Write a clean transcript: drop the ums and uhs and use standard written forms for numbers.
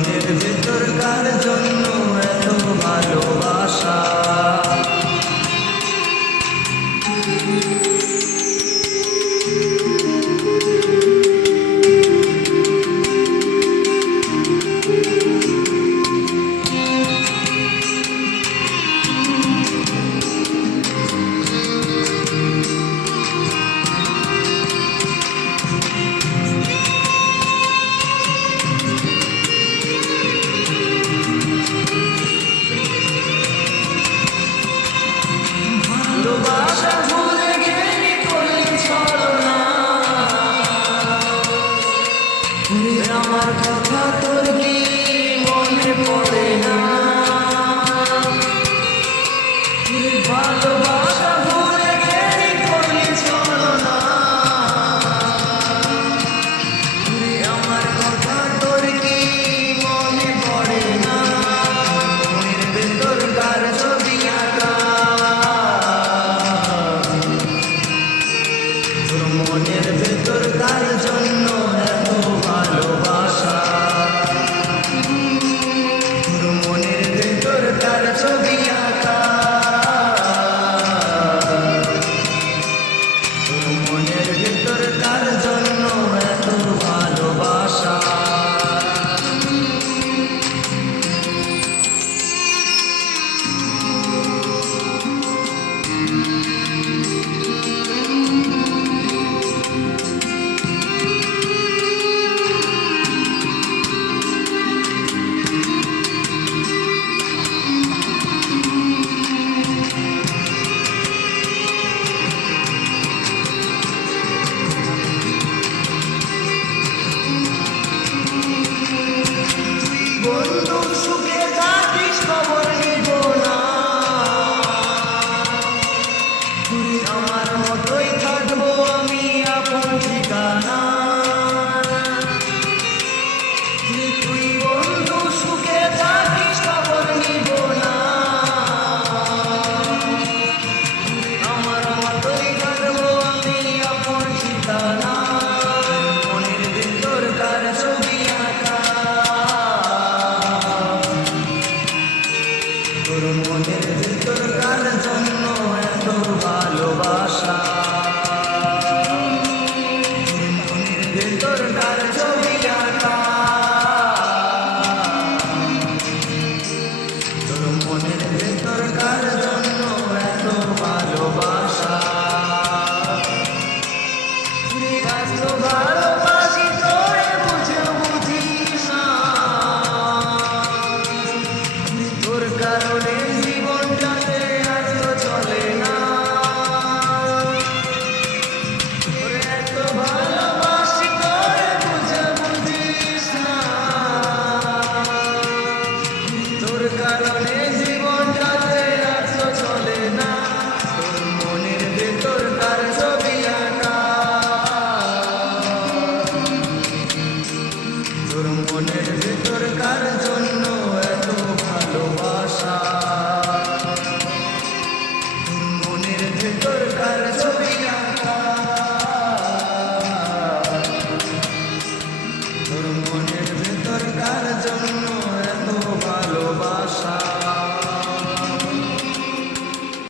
মনের ভেতর কার জন্য এত ভালোবাসা? ভালোবাসা ভুলে গেলি করলি ছলনা, আমার কথা তোর কি মনে পড়ে না? ভালোবাসা ভুলে গেলি করলি ছলনা, আমার কথা তোর কি মনে পড়ে না? মনের ভেতর কার ছবি আঁকা, মনের ভেতর কার জন্য এত ভালোবাসা? মনের ভেতর কার ছবি আঁকা, মনের ভেতর কার জন্য এত ভালোবাসা? বন্ধু সুখে থাকিস খবর নিব না, আমার মতোই থাকবো আমি আপন ঠিকানা। তুই বন্ধু সুখে থাকিস খবর নিব না, আমার মতোই থাকবো আমি আপন ঠিকানা। মনের ভেতর কার ছবি আঁকা, তোর মনের ভেতর কার জন্য এত ভালোবাসা? মনের ভেতর কার ছবি আঁকা, তোর মনের ভেতর কার জন্য এত ভালোবাসা? এত ভালোবাসি তোরে বুঝে বুঝিস না, তোর কারণে জীবনটাতে আজ চলে না। এত ভালোবাসি তোরে বুঝে বুঝিস না, তোর কারণে জীবনটাতে আজ চলে না। তোর মনের ভেতর কার ছবি আঁকা, তোর মনের ভেতর কার জন্য এত ভালোবাসা? তোর মনের ভেতর